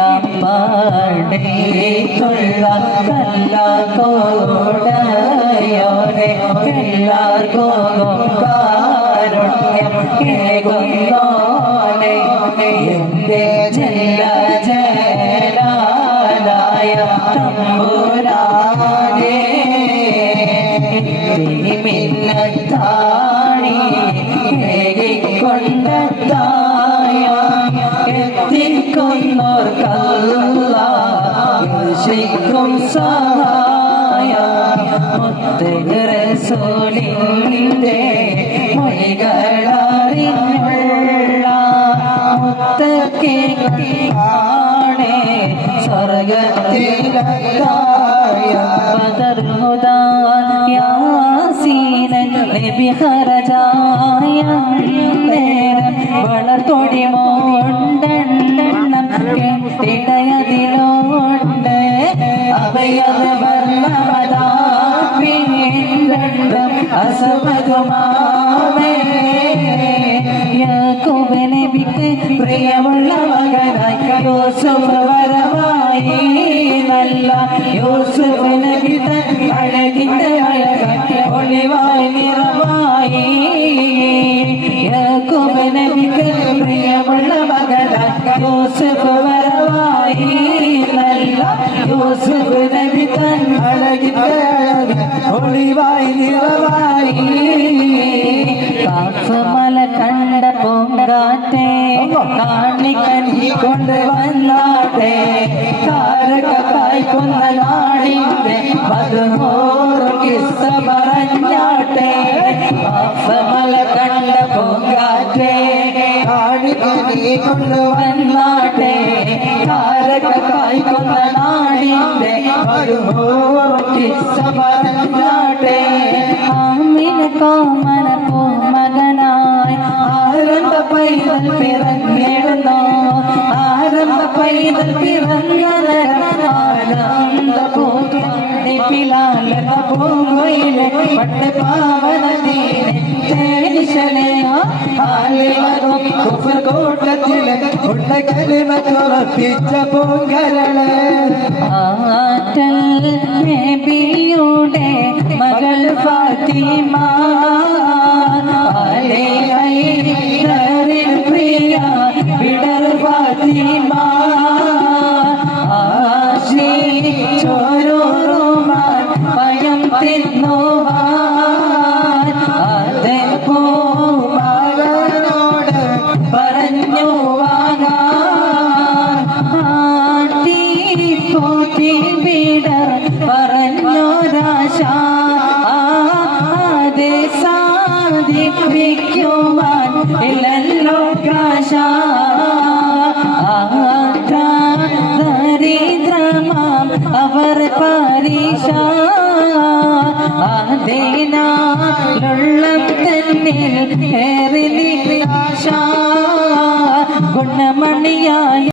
എല്ലാം പാടേത്തുള്ള കല്ലാത്തോടയോരെ എല്ലാവർക്കും കാരുണ്യം കേൾക്കുന്നോനെ എന്റെ ജല്ല ജലാലായ തമ്പുരാനേ മിന്നത്താണി കൊണ്ടത്തായ എത്തിക്കുന്നോർക്കല്ലാശിക്കും സഹായ മുത്തറസൂലിന്റെ മൊഴികളറിഞ്ഞുള്ള മുത്തക്കിളാണേ സ്വർഗത്തിലായ പതർമുദാ യാസീനൻ നബി ഖറജായ നേരം വളർത്തൊടി മോണ്ടെണ്ണം കെട്ടിടയതിലോണ്ട് അവയത് വർണ്ണമതാപിണ്ടം അസുമകുമാവേ യാക്കൂബ് നബിക്ക് പ്രിയമുള്ള മകനായി യൂസുഫ് വരവായി നല്ല യൂസുഫ് നബി തൻ അഴകിന്റെ അഴകായി ഒളിവായി നിറവായി യാക്കൂബ് നബിക്ക് പ്രിയമുള്ള മകനായി യൂസുഫ് വരവായി നല്ല യൂസുഫ് നബി തൻ അഴകിന്റെ അഴകായി ഒളിവായി നിറവായി മല കണ്ട പൂങ്കാറ്റേ കാണിക്കഞ്ഞി കൊണ്ടുവന്നാട്ടെ കാരക കായ്ക്കുന്ന നാടിന്റെ മധുമോറ് കിസ്സ പറഞ്ഞാട്ടെ മല കണ്ട പൂങ്കാറ്റേ കാണിക്കഞ്ഞി കൊണ്ടുവന്നാട്ടെ കാരക കായ്ക്കുന്ന നാടിന്റെ മധുമോറ് കിസ്സ പറഞ്ഞാട്ടെ ആമിന കോമന മകനായി ആരംഭ പൈതൽ പിറന്നിടുന്നു ആരംഭ പൈതൽ പിറന്നനന്ദ പൂങ്കിലാല പൂങ്കൊയിലെ പട്ട് പാവനീനെ തേനിശനെ ആലിളതും കുഫർകോട്ടത്തിലെ ഉള്ള കലിമത്തുറപ്പിച്ച പൂങ്കരള് ആറ്റൽ നബിയുടെ മകൾ ഫാത്തിമ പ്രിയ വിടർ ഫാത്തിമ ആശി ചോരോറുമാൻ പയം തിന്നുവാൻ അതൻ പൂമകനോട് പറഞ്ഞു വാങ്ങാൻ ആട്ടി പൂട്ടി വിടർ പറഞ്ഞൊരാശ അതേ സാധിപ്പിക്കുവാൻ ഇല്ലല്ലോ കാശ ദരിദ്രമാം അവർ പരീക്ഷ ആദിനാലുള്ളം തന്നിൽ ഏറി നിരാശ ഗുണമണിയായ